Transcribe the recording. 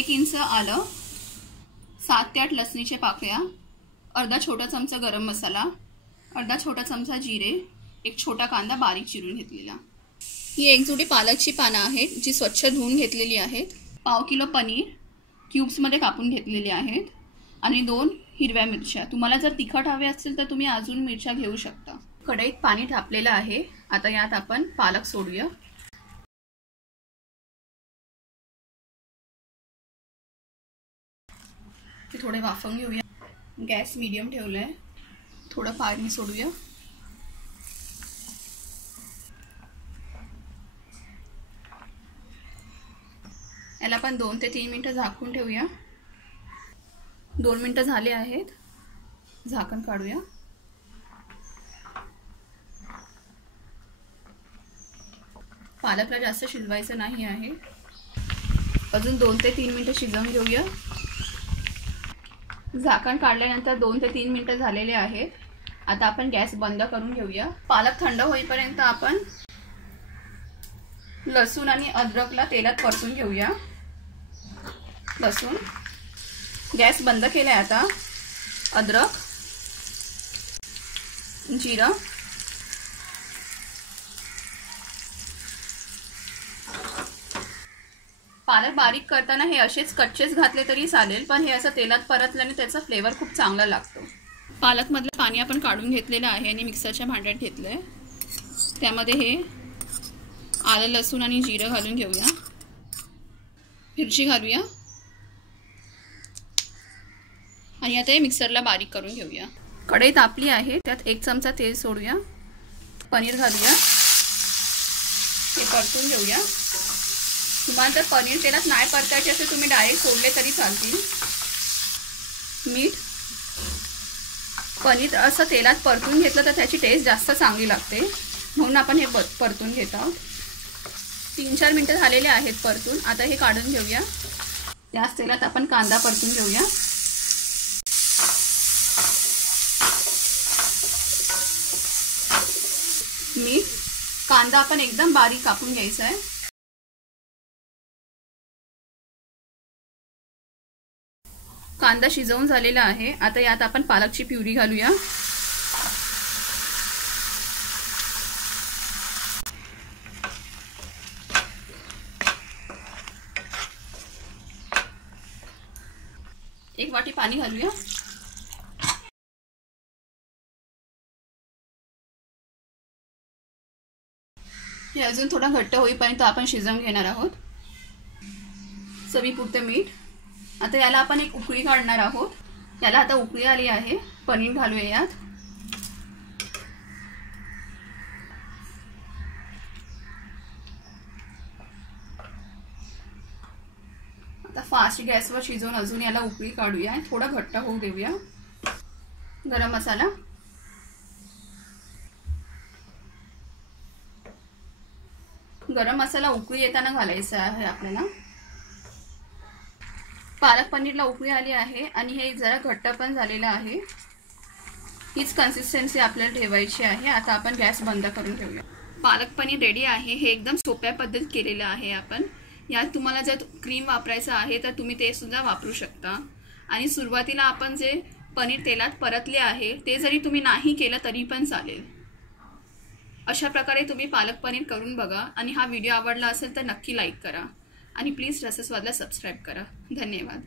1 इंच आलं, 7 ते 8 लसणीच्या पाकळ्या, अर्धा छोटा चमचा गरम मसाला, अर्धा छोटा चमचा जिरे, एक छोटा कांदा बारीक चिरून घेतलेला। ही एकजुडी पालकची पानं आहेत जी स्वच्छ धुवून घेतलेली आहेत। पाव किलो पनीर क्यूब्समध्ये कापून घेतलेले आहेत आणि 2 हिरव्या मिरच्या। तुम्हाला जर तिखट हवे असेल तर तुम्ही अजून मिरच्या घेऊ शकता। कढईत पाणी तापलेलं आहे। आता यात आपण पालक सोडूया। ते थोडे वाफवून घेऊया। गॅस मीडियम ठेवलाय। थोडं पाणी सोडूया। याला आपण 2 ते 3 मिनिटं झाकून ठेवूया। 2 मिनिटं झाले आहेत। झाकण काढूया। पालकला जास्त शिजवायचं नाही आहे। अजून 2 ते 3 मिनिटं शिजवून घेऊया। झाकण काढल्यानंतर 2 ते 3 मिनिटं झालेले आहेत। आता आपण गॅस बंद करून घेऊया। पालक थंड होईपर्यंत आपण लसूण आणि अद्रकला तेलात परतून घेऊया। लसूण, गॅस बंद केलाय। आता अद्रक, जिरं, पालक बारीक करताना हे असेच कच्चेच घातले तरी चालेल, पण हे असं तेलात परतल्याने त्याचा फ्लेवर खूप चांगला लागतो। पालक मधलं पाणी आपण काढून घेतलेलं आहे आणि मिक्सरच्या भांड्यात घेतलंय। त्यामध्ये हे आलं, लसूण आणि जिरं घालून घेऊया। मिरची घालूया आणि आता हे मिक्सरला बारीक करून घेऊया। कढई तापली आहे, त्यात 1 चमचा तेल सोडूया। पनीर घालूया। हे परतून घेऊया। तुम्हाला जर पनीर तेलात नाही परतायचे असेल तुम्ही डायरेक्ट सोडले तरी चालतील। मीठ, पनीर असं तेलात परतून घेतलं तर त्याची टेस्ट जास्त चांगली लागते, म्हणून आपण हे परतून घेत आहोत। 3-4 मिनिटं झालेले आहेत परतून। आता हे काढून घेऊया। त्याच तेलात आपण कांदा परतून घेऊया। मीठ, कांदा आपण एकदम बारीक कापून घ्यायचा आहे। कांदा शिजवून झालेला आहे। आता यात आपण पालकची प्युरी घालूया। एक वाटी पाणी घालूया। हे अजून थोडा घट्ट होईपर्यंत आपण शिजवून घेणार आहोत। चवीपुरते मीठ। आता याला आपण एक उकळी काढणार आहोत। याला आता उकळी आली आहे। पनीर घालूया यात। आता फास्ट गॅसवर शिजवून अजून याला उकळी काढूया। थोडा घट्ट होऊ देऊया। गरम मसाला, गरम मसाला उकळी येताना घालायचा आहे आपल्याला। पालक पनीरला उकळी आली आहे आणि हे जरा घट्ट पण झालेलं आहे। हीच कन्सिस्टन्सी आपल्याला ठेवायची आहे। आता आपण गॅस बंद करून ठेवूया। पालक पनीर रेडी आहे। हे एकदम सोप्या पद्धतीत केलेलं आहे आपण। यात तुम्हाला जर क्रीम वापरायचं आहे तर तुम्ही ते सुद्धा वापरू शकता। आणि सुरुवातीला आपण जे पनीर तेलात परतले आहे ते जरी तुम्ही नाही केलं तरी पण चालेल। अशा प्रकारे तुम्ही पालक पनीर करून बघा आणि हा व्हिडिओ आवडला असेल तर नक्की लाईक करा आणि प्लीज रसस्वादला सबस्क्राइब करा। धन्यवाद।